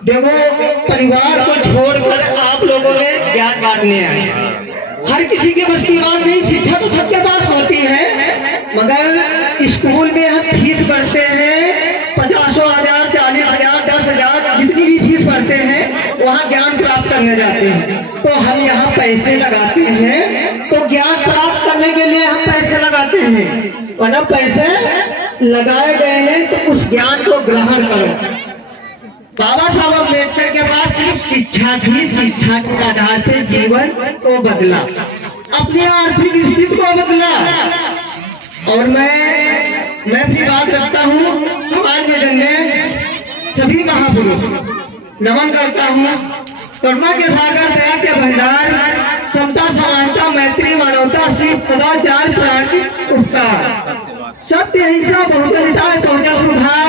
देखो, परिवार को छोड़कर आप लोगों ने ज्ञान बांटने आए। हर किसी के बस की बात नहीं। शिक्षा तो सबके पास होती है, मगर स्कूल में हम फीस भरते हैं 50,000, 40,000, 10,000, जितनी भी फीस भरते हैं, वहाँ ज्ञान प्राप्त करने जाते हैं। तो हम यहाँ पैसे लगाते हैं, तो ज्ञान प्राप्त करने के लिए हम पैसे लगाते हैं। और जब पैसे लगाए गए हैं तो उस ज्ञान को ग्रहण करो। बाबा साहब अम्बेडकर के पास सिर्फ शिक्षा थी। शिक्षा के आधार पर जीवन को बदला, अपनी आर्थिक स्थिति को बदला। और मैं भी बात रखता हूँ, समाज में जन्मे सभी महापुरुष नमन करता हूँ। करुणा के सागर, दया के भंडार, समता, समानता, मैत्री, मानवता, श्री सदाचार, प्राणिक उपकार, सत्य, हिंसा, बहुजनता, बहुजन सुधार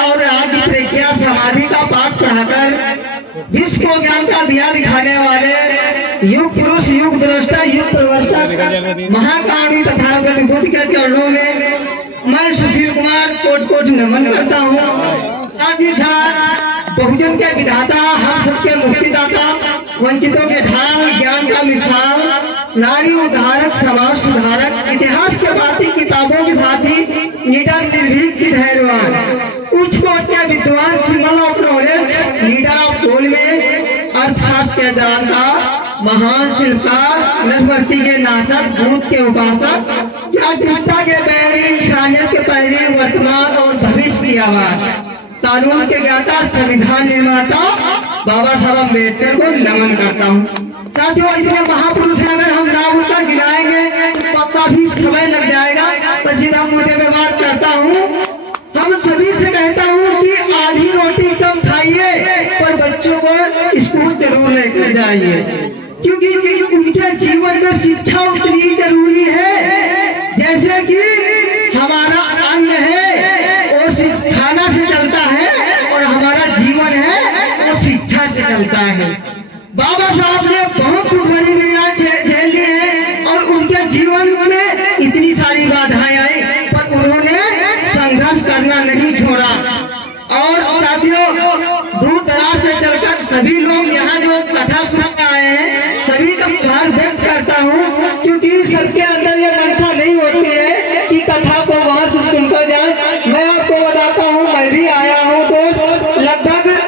और राज्य प्रज्ञा समाधि का पाठ पढ़ाकर विश्व को ज्ञान का दिया दिखाने वाले युग पुरुष, युग दृष्टा, युग प्रवर्तक, महाकामी तथा बुद्ध के चरणों में मैं सुशील कुमार कोट कोट नमन करता हूँ। साथ ही साथ बहुजन के विधाता, हम सबके मुक्तिदाता, वंचितों के ढाल, ज्ञान का मिसाल, नारी उद्धारक, समाज सुधारक, इतिहास के बाती किताबों के साथ ही निडर निर्भीक की धैर्यवान, उच्च कोट के विद्वान, symbol of knowledge, leader of goal में, अर्थशास्त्र के जानता, महान शिल्पकार, नरवर्ती के नाशक, भूत के उपासक, जागरूकता के बैरी, इंसानियत के पहले, वर्तमान और भविष्य की आवाज, कानून के ज्ञाता, संविधान निर्माता बाबा साहब अम्बेडकर को नमन करता हूँ। साथियों, इतने महापुरुष हैं, अगर हम नाम उनका गिनाएंगे तो काफी समय लग जाएगा। पर सीधा मुद्दे में बात करता हूँ। हम सभी से कहता हूँ कि आधी रोटी कम खाइए, पर बच्चों को स्कूल जरूर लेकर जाइए, क्योंकि उनके जीवन में शिक्षा उतनी जरूरी है जैसे कि हमारा अंग है वो खाना से चलता है, और हमारा जीवन है वो शिक्षा से चलता है। बाबा साहब ने बहुत बड़ी मीनार झेल ली है, और उनके जीवन में इतनी सारी बाधाएं आई, पर उन्होंने संघर्ष करना नहीं छोड़ा। और साथियों, दूर दराज से चलकर सभी लोग यहाँ जो कथा सुनने आए हैं, सभी का आभार व्यक्त करता हूँ, क्योंकि सबके अंदर ये मंशा नहीं होती है कि कथा को वहाँ से सुनकर जाए। मैं आपको बताता हूँ, मैं भी आया हूँ तो लगभग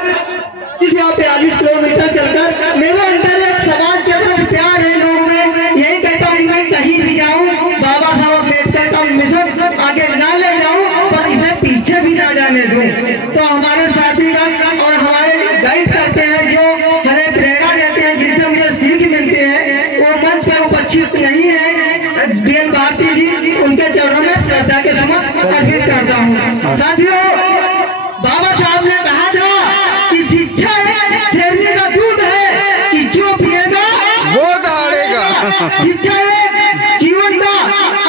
40 किलोमीटर चलकर। मेरे अंदर एक समाज के प्रति प्यार है लोगों में। यही कहता हूँ, मैं कहीं भी जाऊँ, बाबा साहब अम्बेडकर का मिशन आगे ना ले जाऊँ, पर इसे पीछे भी ना जाने दूँ। तो हमारे साथी और हमारे गाइड करते हैं, जो हमें प्रेरणा देते हैं, जिनसे मुझे सीख मिलती है, वो मंच पे उपस्थित नहीं है। DL भारती जी, उनके चरणों में श्रद्धा के समक्ष अर्पित करता हूँ। साथियों, बाबा साहब ने कहा था कि शिक्षा एक झरने का दूध है कि जो पिएगा वो दहाड़ेगा। शिक्षा एक जीवन का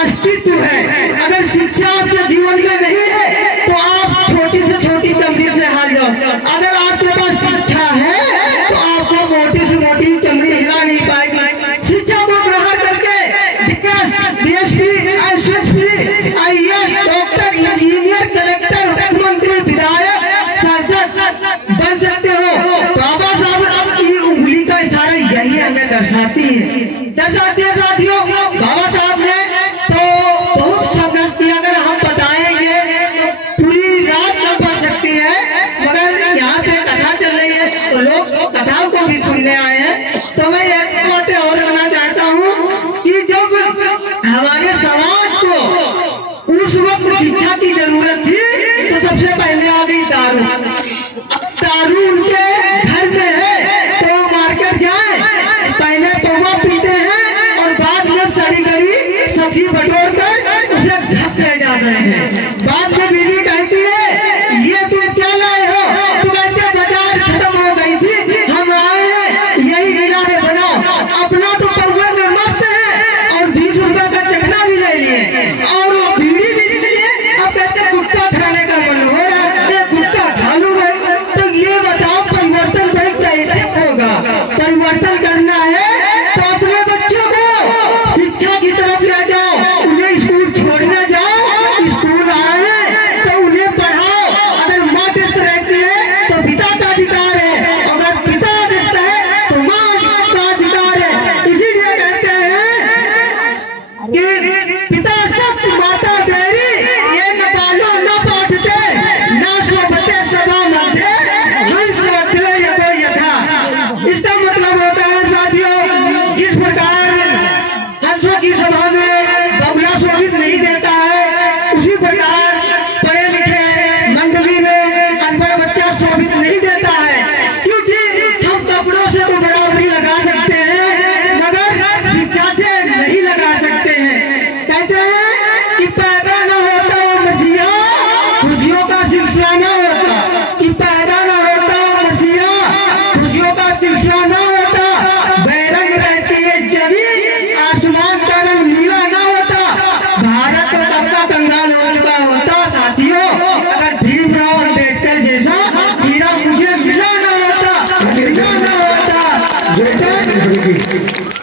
अस्तित्व है। अगर शिक्षा आपके जीवन में नहीं है तो आप छोटी से छोटी चमड़ी से हार जाओ। अगर आपके पास शिक्षा है तो आपको मोटी से मोटी चमड़ी हिला नहीं पाएगी। शिक्षा को ग्रहण करके DSP, SSP, IAS, doctor, engineer, collector, मुख्यमंत्री, विधायक, सांसद बन सकते हो। बाबा साहब की उंगली का इशारा यही हमें दर्शाती है। साथियों, बाबा साहब ने तो बहुत संघर्ष किया। अगर हम बताएंगे पूरी रात न पड़ सकती है, मगर यहाँ पे कथा चल रही है तो लोग कथा को भी सुनने आए हैं। तो मैं एक बात और कहना चाहता हूँ कि जब हमारे समाज को उस वक्त शिक्षा की जरूरत थी, तो सबसे पहले आ गई दारू। दारू उनके घर में है तो मार्केट जाए, पहले पौवा पीते हैं और बाद में सड़ी गड़ी सब्जी बटोर कर उसे घस ले जाते हैं। बाद में बीवी कहती है, ये तुम क्या लाए हो? तो कहते बाजार खत्म हो गई थी, हम आए हैं, यही मिला है, बनाओ। अपना तो पौवे में मस्त है और 20 रुपए का चकना भी ले लिए, और बीड़ी भी लिए। अब कहते गुटखा खाने का मन हो रहा है, गुटखा खा लूं। तो ये बताओ, परिवर्तन भाई कैसे होगा? परिवर्तन करना है तो अपने बच्चों को शिक्षा की तरफ ले जाओ, उन्हें स्कूल छोड़ने जाओ। स्कूल आए तो उन्हें पढ़ाओ। अगर माँ व्यस्त रहती है तो पिता का अधिकार है यू।